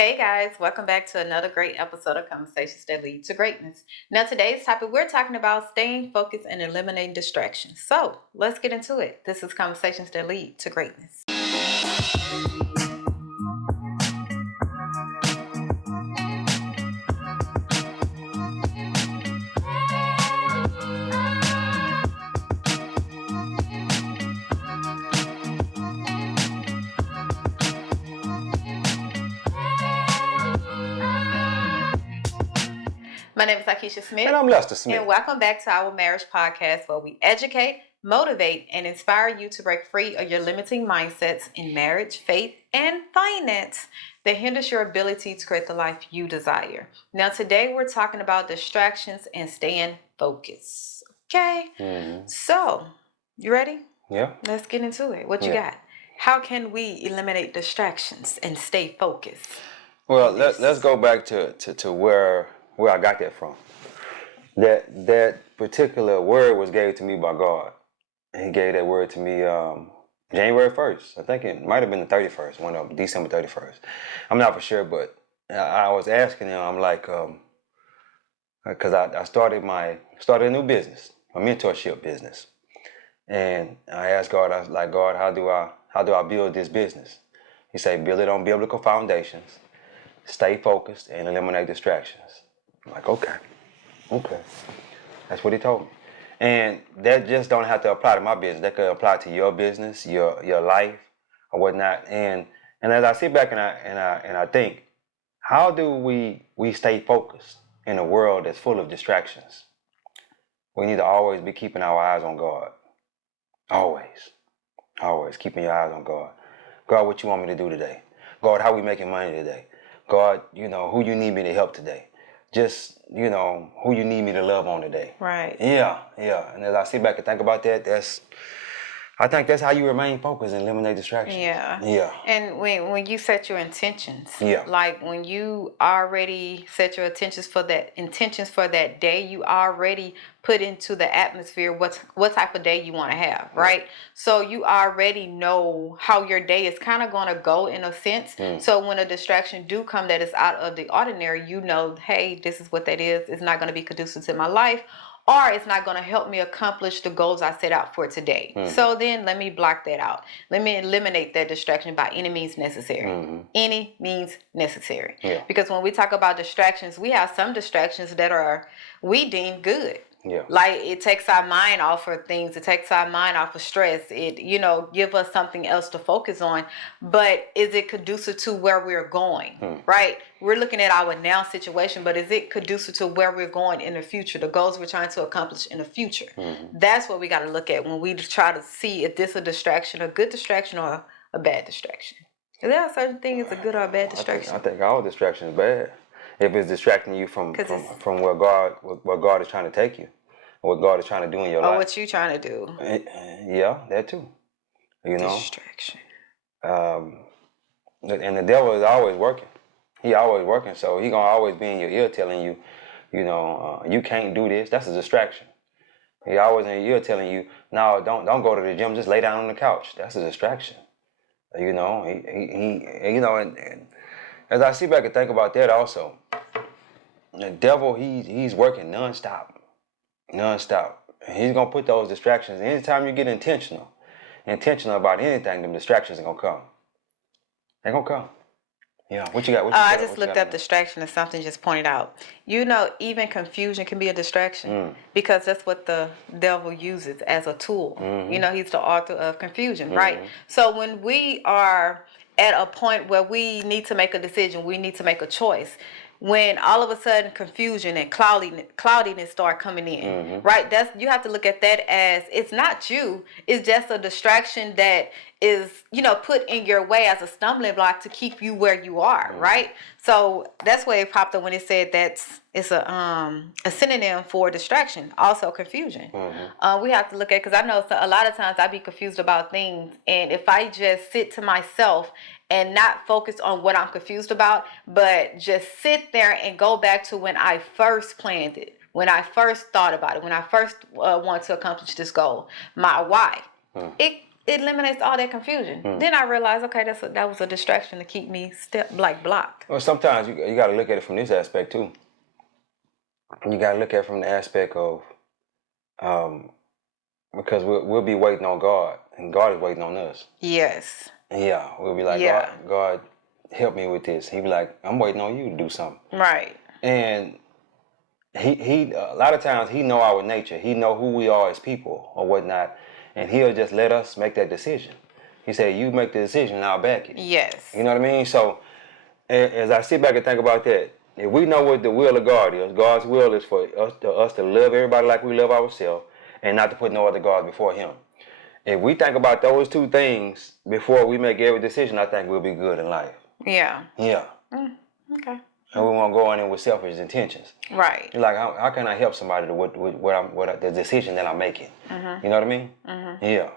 Hey guys, welcome back to another great episode of Conversations That Lead to Greatness. Now, today's topic, we're talking about staying focused and eliminating distractions. So, let's get into it. This is Conversations That Lead to Greatness. My name is Akeisha Smith. And I'm Lester Smith. And welcome back to our marriage podcast where we educate, motivate, and inspire you to break free of your limiting mindsets in marriage, faith, and finance that hinders your ability to create the life you desire. Now, today we're talking about distractions and staying focused. Okay? So, you ready? Yeah. Let's get into it. What you got? How can we eliminate distractions and stay focused? Well, let's go back to where I got that from. That particular word was gave to me by God. He gave that word to me January 1st. I think it might have been the 31st, December 31st. I'm not for sure, but I was asking him, I'm like, because I started a new business, a mentorship business. And I asked God, I was like, God, how do I build this business? He said, build it on biblical foundations, stay focused, and eliminate distractions. I'm like, okay. That's what he told me. And that just don't have to apply to my business. That could apply to your business, your life, or whatnot. And as I sit back and I think, how do we stay focused in a world that's full of distractions? We need to always be keeping our eyes on God. Always keeping your eyes on God. God, what you want me to do today? God, how we making money today? God, who you need me to help today? Just, who you need me to love on today. Right. Yeah. And as I sit back and think about that, I think that's how you remain focused and eliminate distractions. Yeah. And when you set your intentions, Yeah. like when you already set your intentions for that day, you already put into the atmosphere what type of day you want to have, right? So you already know how your day is kind of going to go in a sense. So when a distraction do come that is out of the ordinary, you know, hey, this is what that is. It's not going to be conducive to my life. Or it's not going to help me accomplish the goals I set out for today. So then let me block that out. Let me eliminate that distraction by any means necessary. Any means necessary. Yeah. Because when we talk about distractions, we have some distractions that we deem good. Yeah. Like it takes our mind off of things. It takes our mind off of stress. It, give us something else to focus on. But is it conducive to where we're going? Right? We're looking at our now situation, but is it conducive to where we're going in the future? The goals we're trying to accomplish in the future. That's what we got to look at when we try to see if this is a distraction, a good distraction or a bad distraction. Is there a certain thing is a good or a bad distraction? I think all distractions bad. If it's distracting you from where God is trying to take you, or what God is trying to do in your life. Or what you trying to do. Yeah, that too. Distraction. And the devil is always working. He always working, so he gonna always be in your ear telling you, you can't do this. That's a distraction. He always in your ear telling you, no, don't go to the gym. Just lay down on the couch. That's a distraction. And as I sit back and think about that also, the devil, he's working nonstop. And he's gonna put those distractions. Anytime you get intentional about anything, them distractions are gonna come. They're gonna come. Yeah, what you got? I just looked up distraction and something just pointed out. Even confusion can be a distraction because that's what the devil uses as a tool. He's the author of confusion, right? So when we are at a point where we need to make a decision, we need to make a choice. When all of a sudden confusion and cloudiness start coming in, right? You have to look at that as it's not you. It's just a distraction that is, put in your way as a stumbling block to keep you where you are, right? So that's where it popped up when it said it's a synonym for distraction, also confusion. We have to look at, because I know a lot of times I be confused about things, and if I just sit to myself and not focus on what I'm confused about, but just sit there and go back to when I first planned it, when I first thought about it, when I first wanted to accomplish this goal, my why. it eliminates all that confusion. Then I realized, okay, that was a distraction to keep me blocked. Well, sometimes you got to look at it from this aspect too. You got to look at it from the aspect of, because we'll be waiting on God, and God is waiting on us. Yes. Yeah, we'll be like, God, help me with this. He'll be like, I'm waiting on you to do something. Right. And he a lot of times he know our nature. He know who we are as people or whatnot, and he'll just let us make that decision. He said, "You make the decision, and I'll back it." Yes. You know what I mean? So, as I sit back and think about that, if we know what the will of God is, God's will is for us to love everybody like we love ourselves, and not to put no other gods before Him. If we think about those two things before we make every decision, I think we'll be good in life. Yeah. Yeah. Okay. And we won't go in with selfish intentions. Right. You're like, how can I help somebody with the decision that I'm making? You know what I mean? Yeah.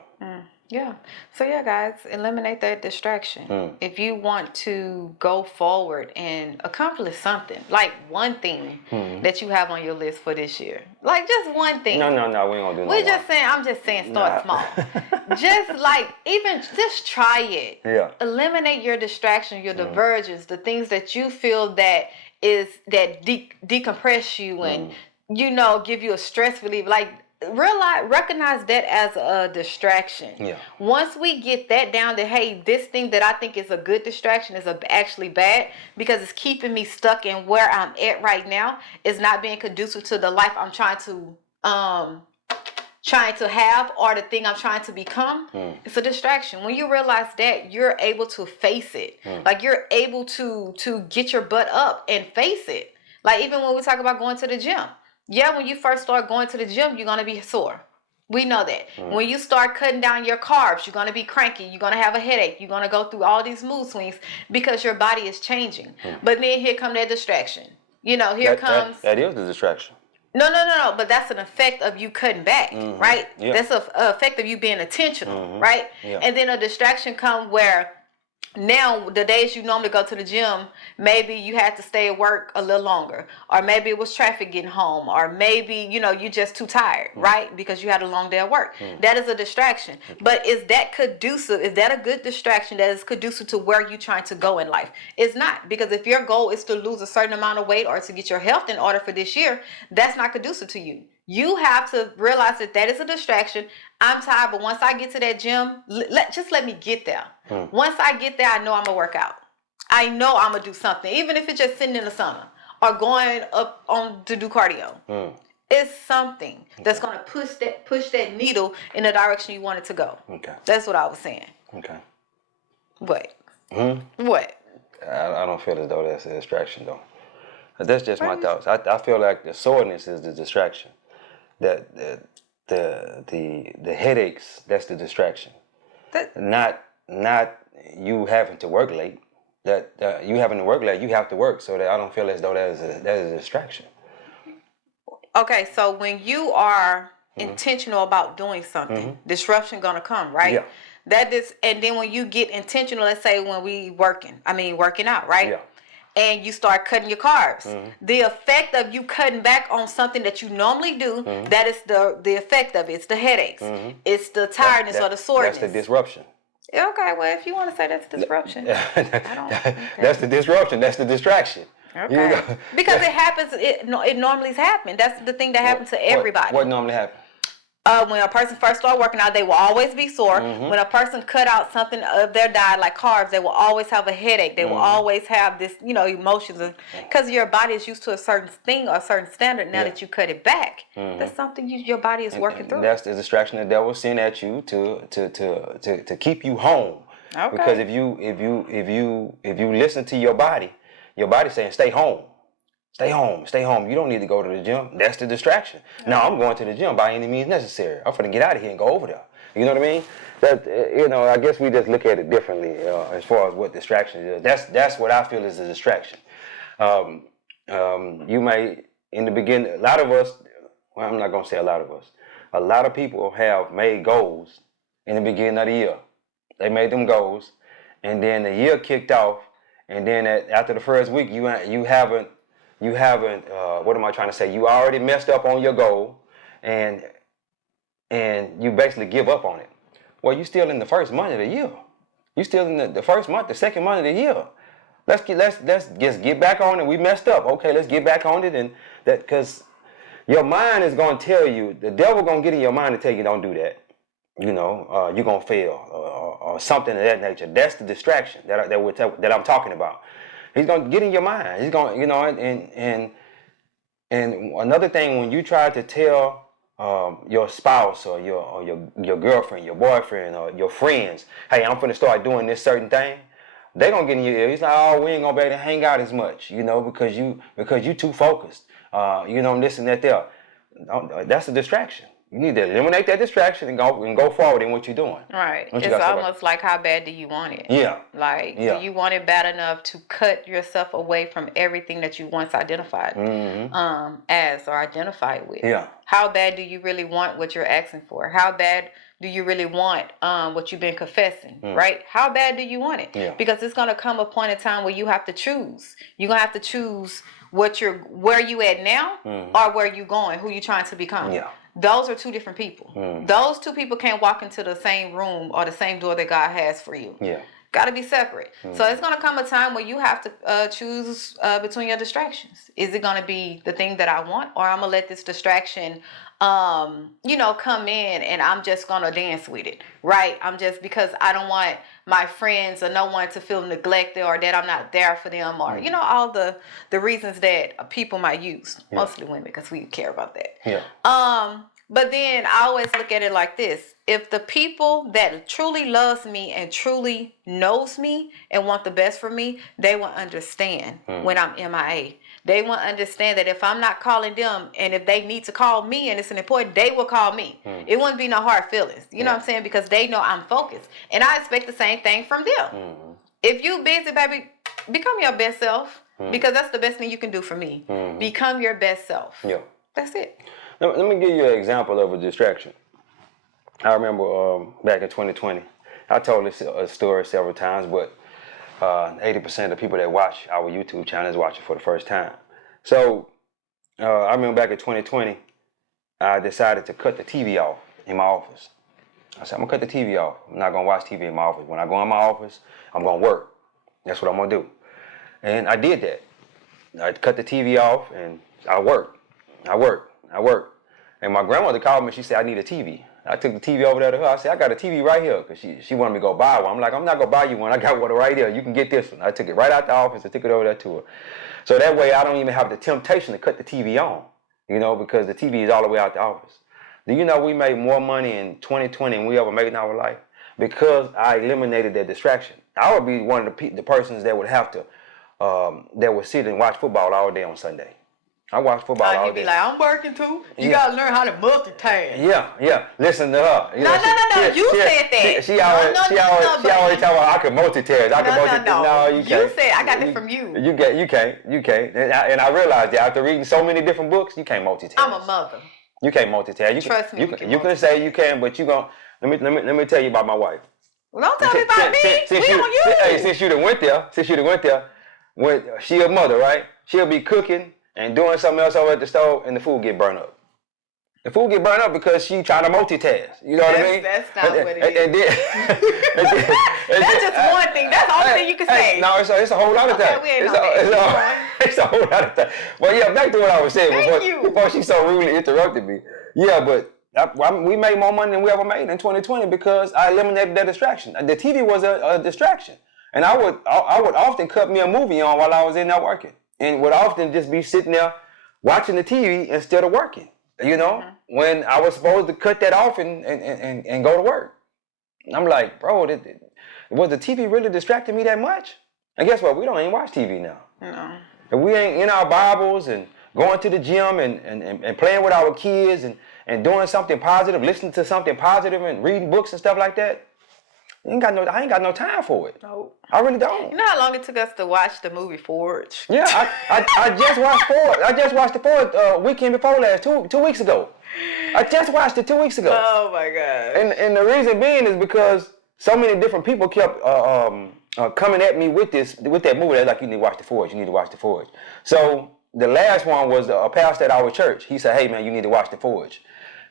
Yeah. So yeah, guys, eliminate that distraction. If you want to go forward and accomplish something, like one thing that you have on your list for this year, like just one thing. No, we ain't gonna do no We're just saying. I'm just saying, start small. Just try it. Yeah. Eliminate your distractions, your diversions, the things that you feel that decompress you and give you a stress relief. Like recognize that as a distraction. Yeah. Once we get that down to, hey, this thing that I think is a good distraction is actually bad because it's keeping me stuck in where I'm at right now. It's not being conducive to the life I'm trying to have or the thing I'm trying to become. It's a distraction. When you realize that, you're able to face it. Like you're able to get your butt up and face it. Like even when we talk about going to the gym. Yeah, when you first start going to the gym, you're going to be sore. We know that. When you start cutting down your carbs, you're going to be cranky. You're going to have a headache. You're going to go through all these mood swings because your body is changing. But then here comes that distraction. That is the distraction. No. But that's an effect of you cutting back, right? Yeah. That's an effect of you being intentional, right? Yeah. And then a distraction comes where now the days you normally go to the gym, maybe you had to stay at work a little longer, or maybe it was traffic getting home, or maybe you're just too tired, right? Because you had a long day at work. That is a distraction. But is that conducive? Is that a good distraction that is conducive to where you're trying to go in life? It's not, because if your goal is to lose a certain amount of weight or to get your health in order for this year, that's not conducive to you. You have to realize that is a distraction. I'm tired, but once I get to that gym, just let me get there. Once I get there, I know I'm going to work out. I know I'm going to do something, even if it's just sitting in the sauna or going up on to do cardio. It's something that's going to push that needle in the direction you want it to go. Okay. That's what I was saying. Okay. What? What? I don't feel as though that's a distraction, though. That's just my thoughts. I feel like the soreness is the distraction. The headaches, that's the distraction. Not you having to work late. That you having to work late, you have to work. So that I don't feel as though that is a distraction. Okay, so when you are intentional about doing something, disruption gonna come, right? Yeah. And then when you get intentional, let's say when we working out, right? Yeah. And you start cutting your carbs. The effect of you cutting back on something that you normally do, that is the effect of it. It's the headaches. It's the tiredness or the soreness. That's the disruption. Okay, well, if you want to say that's a disruption, I don't think that's the disruption. That's the distraction. Okay. Because it happens, it normally happens. That's the thing that happens to everybody. What normally happens? When a person first start working out, they will always be sore. When a person cut out something of their diet like carbs, they will always have a headache. They will always have this, emotions, because your body is used to a certain thing or a certain standard. Now that you cut it back, that's something your body is working through. That's the distraction the devil sent at you to keep you home. Okay. Because if you listen to your body saying stay home. Stay home. You don't need to go to the gym. That's the distraction. No, I'm going to the gym by any means necessary. I'm finna get out of here and go over there. You know what I mean? That I guess we just look at it differently as far as what distraction is. That's what I feel is a distraction. You may, in the beginning, a lot of us, well, I'm not gonna say a lot of us. A lot of people have made goals in the beginning of the year. They made them goals, and then the year kicked off, and then after the first week, you haven't. What am I trying to say? You already messed up on your goal, and you basically give up on it. Well, you still in the first month of the year. You still in the first month, the second month of the year. Let's just get back on it. We messed up. Okay, let's get back on it, and that because your mind is gonna tell you, the devil gonna get in your mind to tell you don't do that. You're gonna fail or something of that nature. That's the distraction that I'm talking about. He's gonna get in your mind. He's gonna, and another thing, when you try to tell your spouse or your girlfriend, your boyfriend, or your friends, hey, I'm finna start doing this certain thing, they gonna get in your ear. He's like, oh, we ain't gonna be able to hang out as much, because you too focused, this and that there. That's a distraction. You need to eliminate that distraction and go forward in what you're doing. Right. It's almost like, how bad do you want it? Yeah. Like, do you want it bad enough to cut yourself away from everything that you once identified as or identified with? Yeah. How bad do you really want what you're asking for? How bad do you really want what you've been confessing, right? How bad do you want it? Yeah. Because it's going to come a point in time where you have to choose. You're going to have to choose where you at now or where you going, who you trying to become. Yeah. Those are two different people. Those two people can't walk into the same room or the same door that God has for you. Yeah. Got to be separate. So it's going to come a time where you have to choose between your distractions. Is it going to be the thing that I want, or I'm going to let this distraction, come in and I'm just going to dance with it, right? Because I don't want my friends or no one to feel neglected or that I'm not there for them or, all the reasons that people might use, mostly women, because we care about that. Yeah. But then I always look at it like this. If the people that truly loves me and truly knows me and want the best for me, they will understand when I'm MIA. They will understand that if I'm not calling them and if they need to call me and it's an important, they will call me. It wouldn't be no hard feelings. You know what I'm saying? Because they know I'm focused. And I expect the same thing from them. If you busy, baby, become your best self. Because that's the best thing you can do for me. Become your best self. Yeah. That's it. Let me give you an example of a distraction. I remember back in 2020, I told this story several times, but 80% of the people that watch our YouTube channel is watching for the first time. So I remember back in 2020, I decided to cut the TV off in my office. I said, I'm going to cut the TV off. I'm not going to watch TV in my office. When I go in my office, I'm going to work. That's what I'm going to do. And I did that. I cut the TV off and I worked. And my grandmother called me and she said, I need a TV. I took the TV over there to her. I said, I got a TV right here, because she wanted me to go buy one. I'm like, I'm not going to buy you one. I got one right here. You can get this one. I took it right out the office and took it over there to her. So that way I don't even have the temptation to cut the TV on, because the TV is all the way out the office. Do you know we made more money in 2020 than we ever made in our life? Because I eliminated that distraction. I would be one of the persons that would have to, that would sit and watch football all day on Sunday. I watch football all day. You'd be like, I'm working too. You gotta learn how to multitask. Yeah. Listen to her. No. You said that. She always tell me I can multitask. No, you can't. You said I got that from you. You can't. And I realized that after reading so many different books, you can't multitask. I'm a mother. You can't multitask. Trust me. You can say you can, but you gon' let me tell you about my wife. Well, don't tell me about me. We on you. Hey, since you done went there, when she a mother, right? She'll be cooking and doing something else over at the stove, and the food get burnt up. The food get burnt up because she trying to multitask. You know what I mean? That's not what it is. That's just one thing. That's the only thing you can say. No, it's a whole lot of things. It's a whole lot of things. Well, yeah, back to what I was saying before she so rudely interrupted me. Yeah, but we made more money than we ever made in 2020 because I eliminated that distraction. The TV was a distraction. And I would often cut me a movie on while I was in there working. And would often just be sitting there watching the TV instead of working, when I was supposed to cut that off and go to work. And I'm like, bro, was the TV really distracting me that much? And guess what? We don't even watch TV now. No. And we ain't in our Bibles and going to the gym and playing with our kids and doing something positive, listening to something positive and reading books and stuff like that. I ain't got no time for it. No. I really don't. You know how long it took us to watch the movie Forge? Yeah, I just watched Forge. I just watched the Forge weekend before last, 2 weeks ago. I just watched it 2 weeks ago. Oh my God. And the reason being is because so many different people kept coming at me with that movie. They're like, you need to watch the Forge. So the last one was a pastor at our church. He said, hey man, you need to watch the Forge.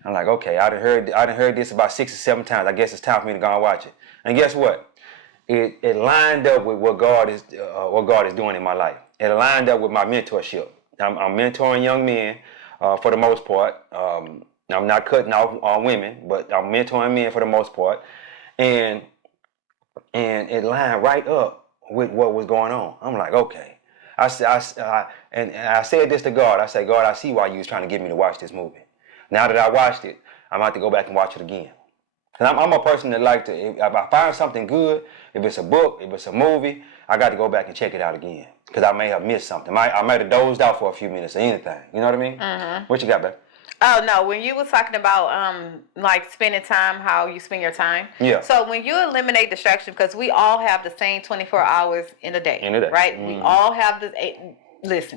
I'm like, okay, I done heard this about 6 or 7 times. I guess it's time for me to go and watch it. And guess what? It lined up with what God is doing in my life. It lined up with my mentorship. I'm mentoring young men for the most part. I'm not cutting off on women, but I'm mentoring men for the most part. And it lined right up with what was going on. I'm like, okay. I said this to God. I said, God, I see why you was trying to get me to watch this movie. Now that I watched it, I'm going to have to go back and watch it again. And I'm a person that like to, if I find something good, if it's a book, if it's a movie, I got to go back and check it out again. Because I may have missed something. I might have dozed out for a few minutes or anything. You know what I mean? Mm-hmm. What you got, babe? Oh, no. When you was talking about, like, spending time, how you spend your time. Yeah. So when you eliminate distraction, because we all have the same 24 hours in a day. Right? Mm-hmm. We all have the...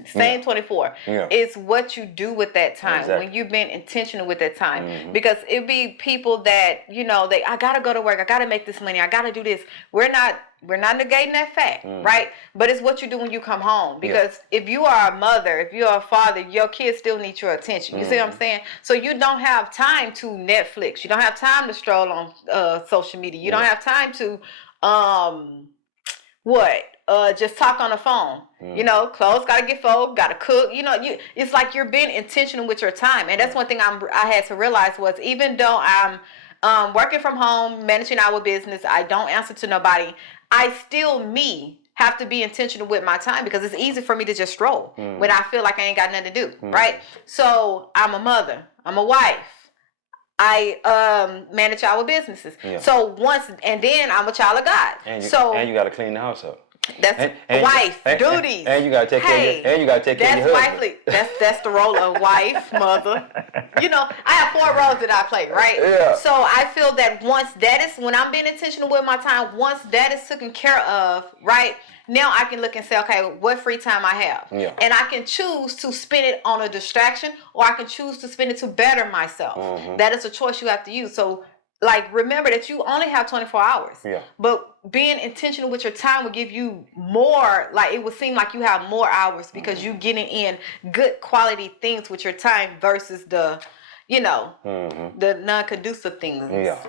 same 24. Yeah. It's what you do with that time. Exactly. When you've been intentional with that time. Mm-hmm. Because it be people that, I got to go to work. I got to make this money. I got to do this. We're not negating that fact, right? But it's what you do when you come home. Because if you are a mother, if you're a father, your kids still need your attention. You see what I'm saying? So you don't have time to Netflix. You don't have time to stroll on social media. You don't have time to, just talk on the phone. Clothes gotta get folded, gotta cook. It's like you're being intentional with your time. And that's one thing I had to realize was, even though I'm working from home, managing our business, I don't answer to nobody, I still have to be intentional with my time, because it's easy for me to just stroll when I feel like I ain't got nothing to do, right? So I'm a mother, I'm a wife, I manage our businesses. Yeah. So and then I'm a child of God. And you got to clean the house up. That's wife duties. And you gotta take care of your husband. That's the role of wife, mother. I have 4 roles that I play, right? Yeah. So I feel that when I'm being intentional with my time, once that is taken care of, right? Now I can look and say, okay, what free time I have. Yeah. And I can choose to spend it on a distraction, or I can choose to spend it to better myself. Mm-hmm. That is a choice you have to use. So, remember that you only have 24 hours. Yeah. But being intentional with your time will give you more, it would seem like you have more hours, because you're getting in good quality things with your time versus the, the non-conducive things. Yeah.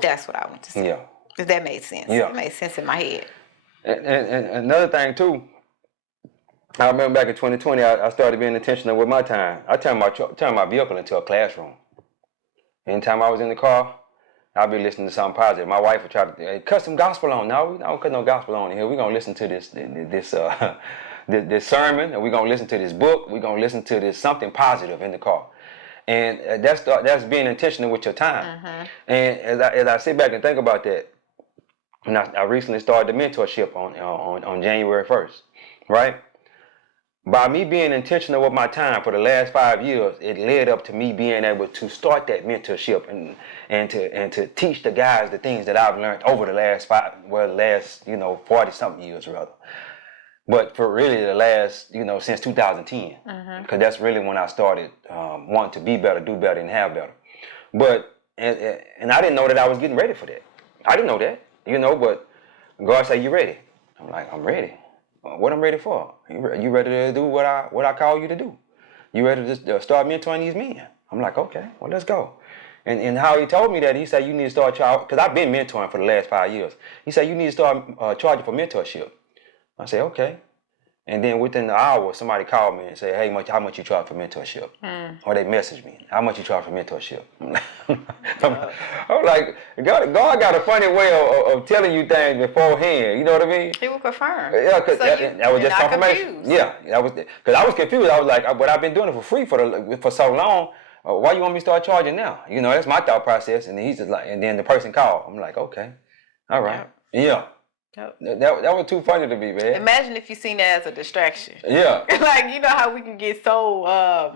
That's what I want to say. Yeah. If that made sense. Yeah. It made sense in my head. And another thing too, I remember back in 2020, I started being intentional with my time. I turned my vehicle into a classroom. Anytime I was in the car, I'd be listening to something positive. My wife would try to cut some gospel on. No, we don't cut no gospel on here. We're gonna listen to this sermon, and we're gonna listen to this book. We're gonna listen to this something positive in the car, and that's being intentional with your time. Mm-hmm. And as I sit back and think about that, and I recently started the mentorship on January 1st, right? By me being intentional with my time for the last 5 years, it led up to me being able to start that mentorship and to teach the guys the things that I've learned over the last 40 something years rather. But for really the last, since 2010, because that's really when I started wanting to be better, do better, and have better. But and I didn't know that I was getting ready for that. I didn't know that, But God said, "You ready?" I'm like, "I'm ready." What I'm ready for? You ready to do what I call you to do? You ready to just start mentoring these men? I'm like, okay, well, let's go. And how he told me that, he said, you need to start charging, because I've been mentoring for the last 5 years. He said, you need to start charging for mentorship. I said, okay. And then within the hour, somebody called me and said, hey, how much you charge for mentorship? Or they messaged me, how much you charge for mentorship? I'm like, God got a funny way of telling you things beforehand. You know what I mean? He will confirm. Yeah, because that was just confirmation. Confused. Yeah, that was because I was confused. I was like, but I've been doing it for free for so long. Why you want me to start charging now? That's my thought process. And he's just like, and then the person called. I'm like, okay, all right, yeah. Yep. That was too funny to me, man. Imagine if you seen that as a distraction. Yeah. How we can get so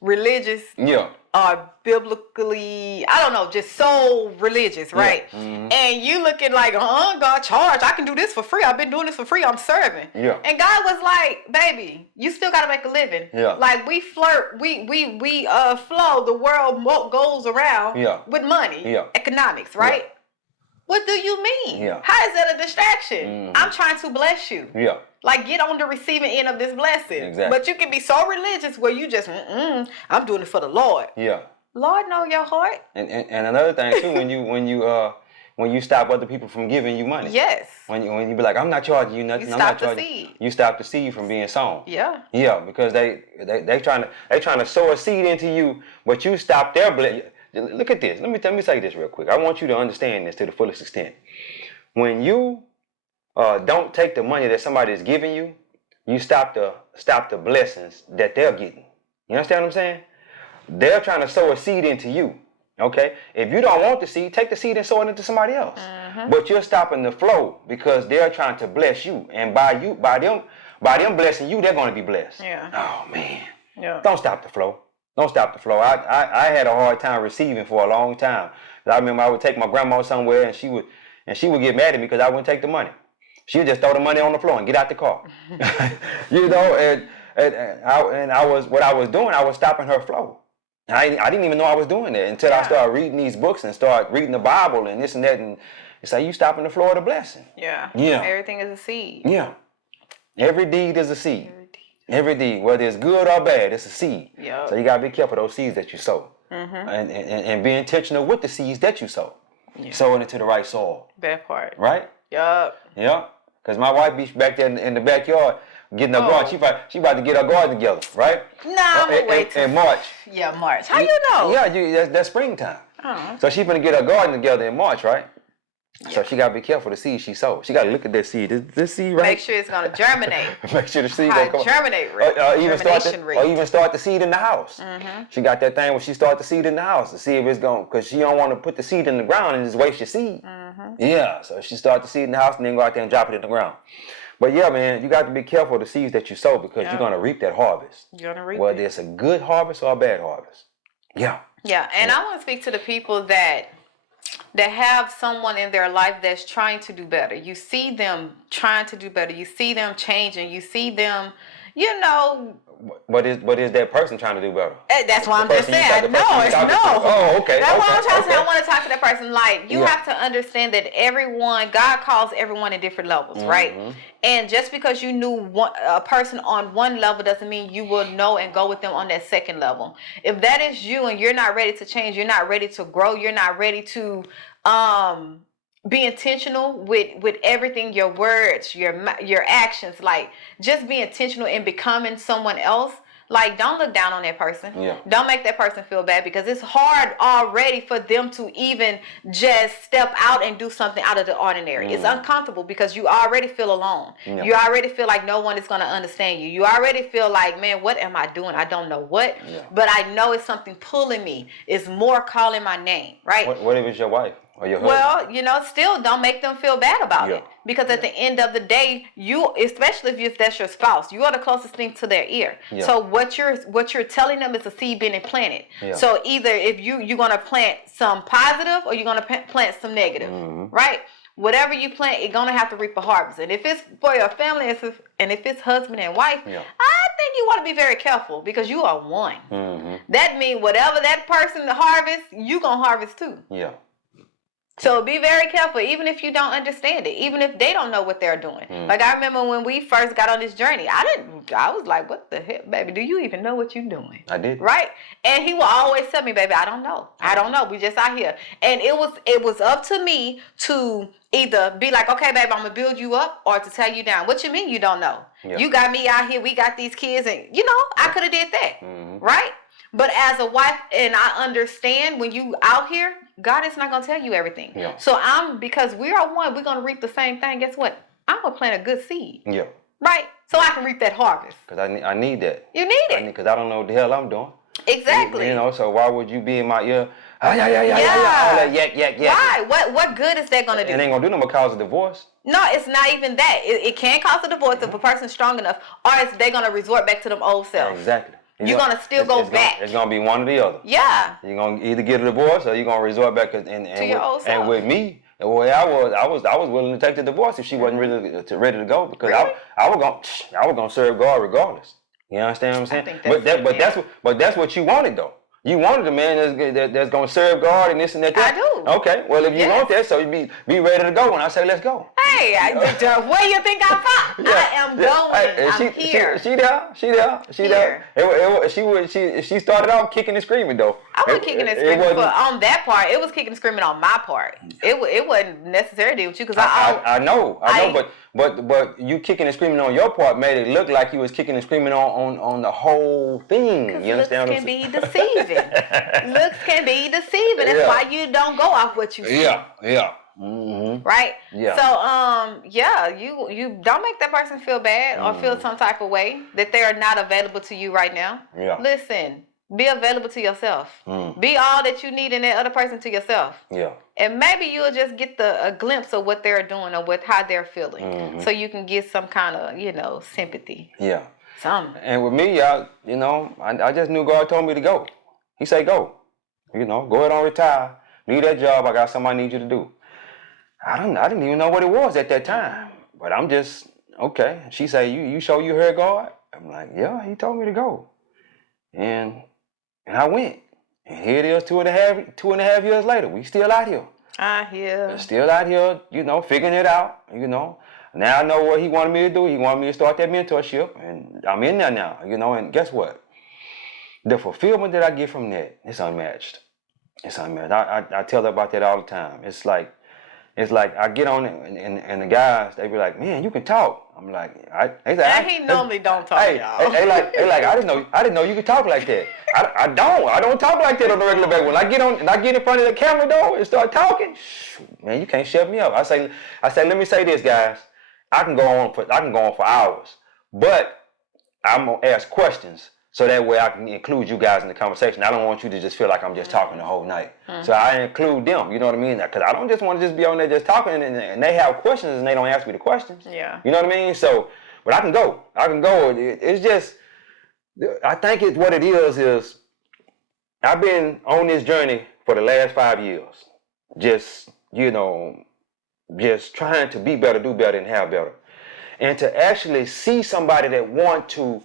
religious. Yeah. Or biblically, I don't know, just so religious, right? Yeah. Mm-hmm. And you looking like, God charge, I can do this for free. I've been doing this for free. I'm serving. Yeah. And God was like, baby, you still got to make a living. Yeah. We flirt, we flow. The world goes around with money, economics, right? Yeah. What do you mean? Yeah. How is that a distraction? Mm-hmm. I'm trying to bless you. Yeah. Get on the receiving end of this blessing. Exactly. But you can be so religious where you just, I'm doing it for the Lord. Yeah. Lord know your heart. And another thing too, when you stop other people from giving you money. Yes. When you be like, I'm not charging you nothing. You I'm not stop the charging. seed. You stop the seed from being sown. Yeah. Yeah, because they trying to sow a seed into you, but you stop their blessing. Look at this. Let me say this real quick. I want you to understand this to the fullest extent. When you don't take the money that somebody is giving you, you stop the blessings that they're getting. You understand what I'm saying? They're trying to sow a seed into you. Okay? If you don't want the seed, take the seed and sow it into somebody else. But you're stopping the flow because they're trying to bless you. And by them blessing you, they're going to be blessed. Yeah. Oh man. Yeah. Don't stop the flow. Don't stop the flow. I had a hard time receiving for a long time. I remember I would take my grandma somewhere and she would get mad at me because I wouldn't take the money. She would just throw the money on the floor and get out the car. You know, and I was stopping her flow. I didn't even know I was doing that until I started reading these books and started reading the Bible and this and that, and it's like you stopping the flow of the blessing. Yeah. Yeah. Everything is a seed. Yeah. Every deed is a seed. Every deed, whether it's good or bad, it's a seed. Yep. So you gotta be careful of those seeds that you sow, and be intentional with the seeds that you sow. Yeah. Sow it into the right soil. That part. Right. Yup. Yeah. Because my wife be back there in the backyard getting her garden. She about to get her garden together, right? Nah, I'm gonna wait in March. Yeah, March. How you know? Yeah, that's springtime. Oh. So she's gonna get her garden together in March, right? Yeah. So she gotta be careful the seed she sows. She gotta look at that seed. This seed right? Make sure it's gonna germinate. Make sure the seed germinate rate. Even start the seed in the house. She got that thing where she start the seed in the house to see if it's going, because she don't want to put the seed in the ground and just waste your seed. Yeah, so she start the seed in the house and then go out there and drop it in the ground. But yeah, man, you got to be careful of the seeds that you sow because you're gonna reap that harvest. You're gonna reap whether it's a good harvest or a bad harvest. Yeah. Yeah, and I want to speak to the people that have someone in their life that's trying to do better. You see them trying to do better. You see them changing. You see them, you know. What is that person trying to do better? That's why I'm just saying. No. Oh, okay. That's why I'm trying to say. I want to talk to that person. Like, you have to understand that God calls everyone at different levels, right? And just because you knew a person on one level doesn't mean you will know and go with them on that second level. If that is you and you're not ready to change, you're not ready to grow, you're not ready to be intentional with everything, your words, your actions. Like, just be intentional in becoming someone else. Like, don't look down on that person. Yeah. Don't make that person feel bad, because it's hard already for them to even just step out and do something out of the ordinary. It's uncomfortable because you already feel alone. Yeah. You already feel like no one is going to understand you. You already feel like, man, what am I doing? I don't know what, but I know it's something pulling me. It's more calling my name, right? What if it's your wife? Well, still don't make them feel bad about it, because at the end of the day, you, especially if that's your spouse, you are the closest thing to their ear. Yeah. So what you're telling them is a seed being planted. Yeah. So either if you're gonna plant some positive or you're gonna plant some negative, right? Whatever you plant, you're gonna have to reap a harvest. And if it's for your family, and if it's husband and wife, I think you want to be very careful, because you are one. That means whatever that person harvests, you gonna harvest too. Yeah. So be very careful, even if you don't understand it, even if they don't know what they're doing. Like, I remember when we first got on this journey, I was like, what the heck, baby, do you even know what you're doing? I did. Right? And he will always tell me, baby, I don't know. We just out here. And it was up to me to either be like, okay, baby, I'm going to build you up, or to tear you down. What you mean you don't know? Yeah. You got me out here, we got these kids, and, I could have did that. Right? But as a wife, and I understand when you out here, God is not going to tell you everything. Yeah. So because we are one, we're going to reap the same thing. Guess what? I'm going to plant a good seed. Yeah. Right? So I can reap that harvest. Because I need that. You need it. Because I don't know what the hell I'm doing. Exactly. So why would you be in my ear? All that yak. Why? What good is that going to do? It ain't going to do nothing but cause a divorce. No, it's not even that. It can cause a divorce if a person's strong enough, or is they going to resort back to them old selves. Exactly. You're going to still go back. It's going to be one or the other. Yeah. You're going to either get a divorce, or you're going to resort back to your old self. And with me, the way I was willing to take the divorce if she wasn't ready to go, because I was going to serve God regardless. You understand what I'm saying? But that's what you wanted, though. You wanted a man that's going to serve God and this and that. I do. Okay. Well, if you want that, so you be ready to go when I say let's go. Hey, where do you think I'm from? I am going. I'm here. She there. She started off kicking and screaming though. I wasn't kicking and screaming, but on that part, it was kicking and screaming on my part. It wasn't necessary to deal with you because I know, but you kicking and screaming on your part made it look like you was kicking and screaming on the whole thing. You understand what I'm saying? Looks can be deceiving. Looks can be deceiving. That's why you don't go off what you see. Yeah. Mm-hmm. Right? Yeah. So, you don't make that person feel bad or feel some type of way that they are not available to you right now. Yeah. Listen, be available to yourself. Be all that you need in that other person to yourself. Yeah. And maybe you'll just get a glimpse of what they're doing or how they're feeling. So you can get some kind of, sympathy. Yeah. Something. And with me, I just knew God told me to go. He said, go. Go ahead and retire. Leave that job. I got something I need you to do. I didn't even know what it was at that time. But I'm just, okay. She said, you sure you heard God? I'm like, yeah, he told me to go. And I went. And here it is 2.5 years later. We still out here. Still out here, figuring it out, Now I know what he wanted me to do. He wanted me to start that mentorship. And I'm in there now, And guess what? The fulfillment that I get from that, it's unmatched. It's unmatched. I tell her about that all the time. It's like I get on it and the guys, they be like, man, you can talk. I'm like, he normally don't talk, y'all. They like, I didn't know you could talk like that. I don't talk like that on a regular basis. When I get in front of the camera though and start talking, man, you can't shut me up. I say, let me say this, guys. I can go on for hours, but I'm gonna ask questions so that way I can include you guys in the conversation. I don't want you to just feel like I'm just talking the whole night. So I include them, you know what I mean? Because I don't just want to just be on there just talking and they have questions and they don't ask me the questions. Yeah. You know what I mean? So, but I can go. It's just, I think what it is I've been on this journey for the last 5 years. Just, just trying to be better, do better, and have better. And to actually see somebody that want to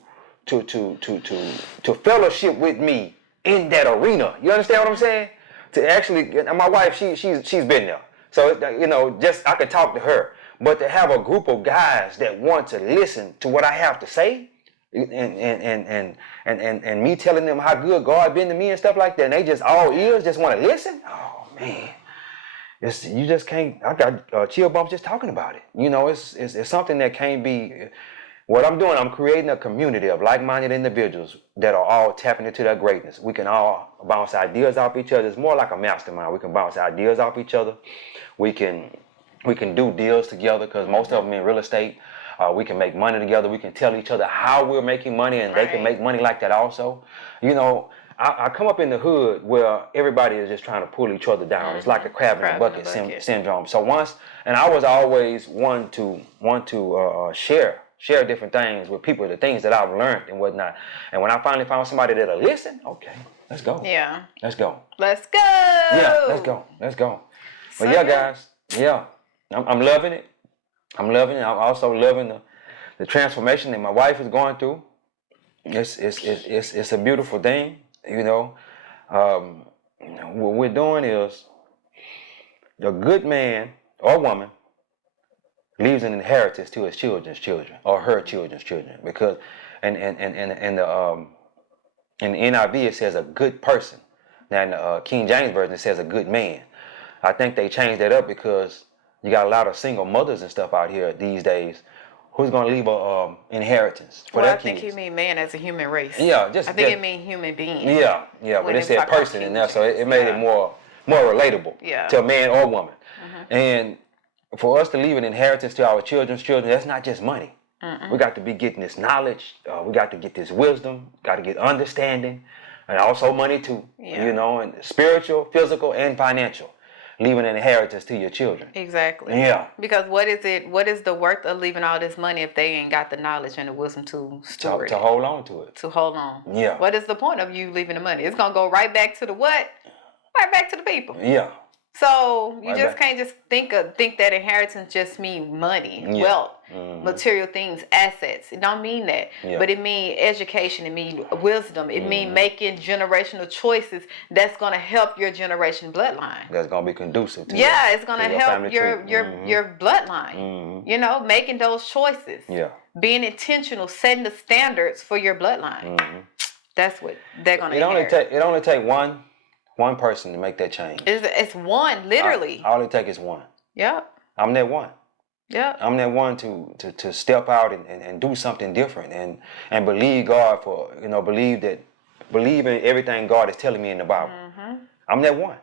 fellowship with me in that arena. You understand what I'm saying? To actually, my wife, she's been there. So, just I could talk to her. But to have a group of guys that want to listen to what I have to say, and me telling them how good God been to me and stuff like that, and they just all ears, just want to listen. Oh man, you just can't. I got chill bumps just talking about it. It's something that can't be. What I'm doing, I'm creating a community of like-minded individuals that are all tapping into their greatness. We can all bounce ideas off each other. It's more like a mastermind. We can bounce ideas off each other. We can do deals together because most of them in real estate. We can make money together. We can tell each other how we're making money, and they can make money like that also. I come up in the hood where everybody is just trying to pull each other down. It's like a crab in a bucket syndrome. So I was always one to share different things with people, the things that I've learned and whatnot. And when I finally found somebody that'll listen, okay, let's go. Yeah. Let's go. Let's go. Yeah, let's go. But guys, I'm loving it. I'm also loving the transformation that my wife is going through. It's a beautiful thing, What we're doing is a good man or woman leaves an inheritance to his children's children or her children's children, because in the NIV it says a good person. Now in the King James Version it says a good man. I think they changed that up because you got a lot of single mothers and stuff out here these days. Who's gonna leave a inheritance for their kids? I think you mean man as a human race. Yeah, I think it means human being. Yeah, but it said person in there, so it made it more relatable to a man or woman. And for us to leave an inheritance to our children's children, that's not just money. We got to be getting this knowledge. We got to get this wisdom. Got to get understanding, and also money too. And spiritual, physical, and financial. Leaving an inheritance to your children. Exactly. Yeah. Because what is the worth of leaving all this money if they ain't got the knowledge and the wisdom to store it? To hold on to it. To hold on. Yeah. What is the point of you leaving the money? It's gonna go right back to the what? Right back to the people. Yeah. So you Right just back. can't just think that inheritance just mean money, Yeah. wealth, material things, assets. It don't mean that. Yeah. But it mean education, it mean wisdom, it mean making generational choices that's gonna help your generation bloodline. That's gonna be conducive to Yeah, it's gonna your help family your tree. your bloodline. You know, making those choices. Yeah. Being intentional, setting the standards for your bloodline. That's what they're gonna inherit. It only take one person to make that change. It's one, literally. All it takes is one. Yep. I'm that one. Yep. I'm that one to step out and do something different and believe God for, believe in everything God is telling me in the Bible. I'm that one.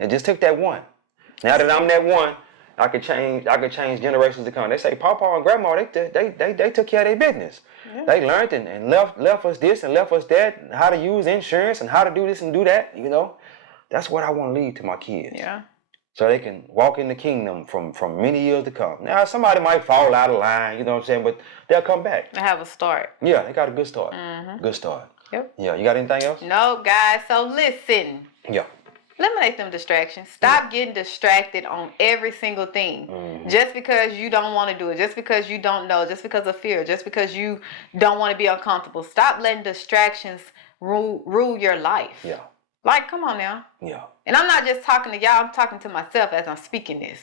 It just took that one. Now that I'm that one, I could change generations to come. They say Papa and Grandma, they took care of their business. Yeah. They learned and left us this and left us that, and how to use insurance and how to do this and do that. That's what I want to leave to my kids. Yeah. So they can walk in the kingdom from many years to come. Now somebody might fall out of line, you know what I'm saying, but they'll come back. They have a start. Yeah, they got a good start. Good start. Yep. Yeah, you got anything else? No, guys. So listen. Yeah. Eliminate them distractions. Stop getting distracted on every single thing. Just because you don't want to do it, just because you don't know, just because of fear, just because you don't want to be uncomfortable. Stop letting distractions rule your life. Yeah. Like, come on now. Yeah. And I'm not just talking to y'all, I'm talking to myself as I'm speaking this.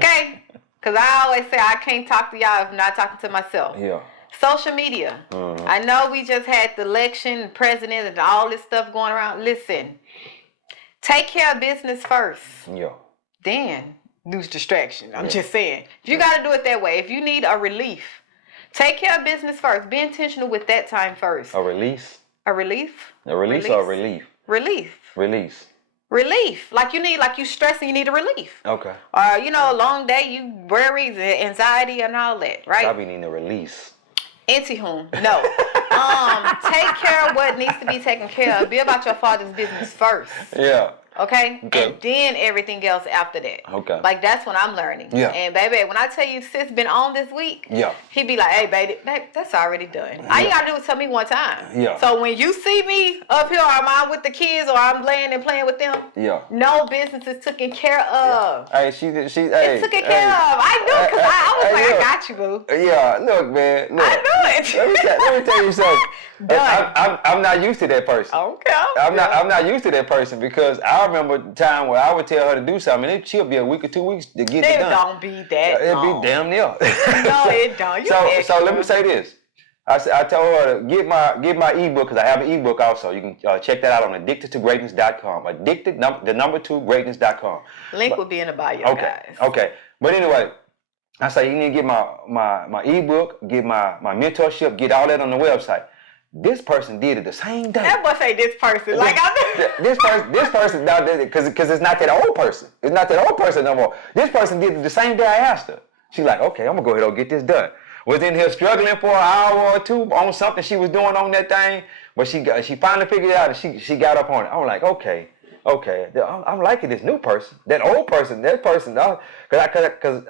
Okay? Because I always say I can't talk to y'all if I'm not talking to myself. Yeah. Social media. I know we just had the election, president, and all this stuff going around. Listen. Take care of business first. Yeah. Then lose distraction. I'm just saying. You got to do it that way. If you need a relief, take care of business first. Be intentional with that time first. A release? A relief? A release or a relief? Relief. Release. Relief. Like you stressing, you need a relief. Okay. Or, a long day, you worries, anxiety, and all that, right? Probably need a release. Anti-whom? No. Take care of what needs to be taken care of. Be about your father's business first. Yeah. Okay? And then everything else after that. Okay. Like, that's what I'm learning. Yeah. And, baby, when I tell you sis been on this week, he be like, hey, baby, that's already done. All you got to do is tell me one time. Yeah. So when you see me up here, or I'm with the kids, or I'm laying and playing with them, no business is taken care of. Hey, she it's taken care of. I knew, because I was like, I got you, boo. Yeah, look, man. Look. I knew it. Let me tell you something. I'm not used to that person. Okay. I'm not used to that person because I remember a time where I would tell her to do something and she'll be a week or 2 weeks to get it done. It don't be that It'd long. be damn near. No, it don't. So let me say this. I told her to get my ebook because I have an ebook also. You can check that out on addictedtogreatness.com. The number 2greatness.com. Link will be in the bio, guys. Okay. But anyway, I say you need to get my ebook, get my mentorship, get all that on the website. This person did it the same day. That boy say this person. Like this person, because it's not that old person. It's not that old person no more. This person did it the same day I asked her. She's like, okay, I'm gonna go ahead and get this done. Was in here struggling for an hour or two on something she was doing on that thing, but she finally figured it out and she got up on it. I'm like, okay, I'm liking this new person. That old person, because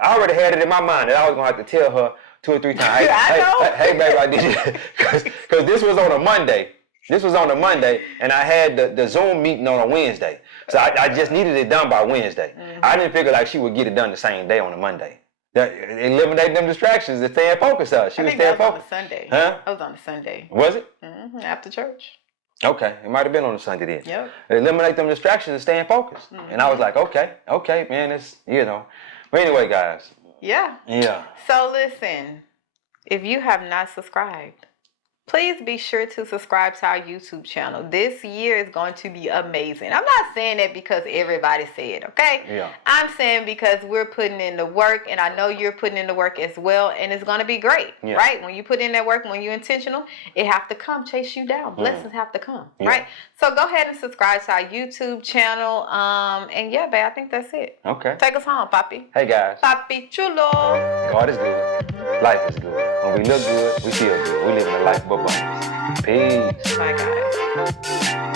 I already had it in my mind that I was gonna have to tell her 2 or 3 times. Hey, baby, I did it. Because this was on a Monday. And I had the Zoom meeting on a Wednesday. So I just needed it done by Wednesday. I didn't figure like she would get it done the same day on a Monday. Eliminate them distractions and stay focused. She was staying focused. That was on a Sunday. Huh? That was on a Sunday. Was it? After church. Okay, it might have been on a Sunday then. Yep. Eliminate them distractions and staying focused. And I was like, okay, man, it's, But anyway, guys. Yeah. Yeah. So listen, if you have not subscribed, please be sure to subscribe to our YouTube channel. This year is going to be amazing. I'm not saying that because everybody said, okay? Yeah. I'm saying because we're putting in the work, and I know you're putting in the work as well, and it's going to be great, right? When you put in that work, when you're intentional, it have to come chase you down. Blessings have to come, right? So go ahead and subscribe to our YouTube channel. And yeah, babe, I think that's it. Okay. Take us home, Papi. Hey, guys. Papi chulo. God is good. Life is good. When we look good, we feel good. We live in a life of abundance. Peace. Bye, guys.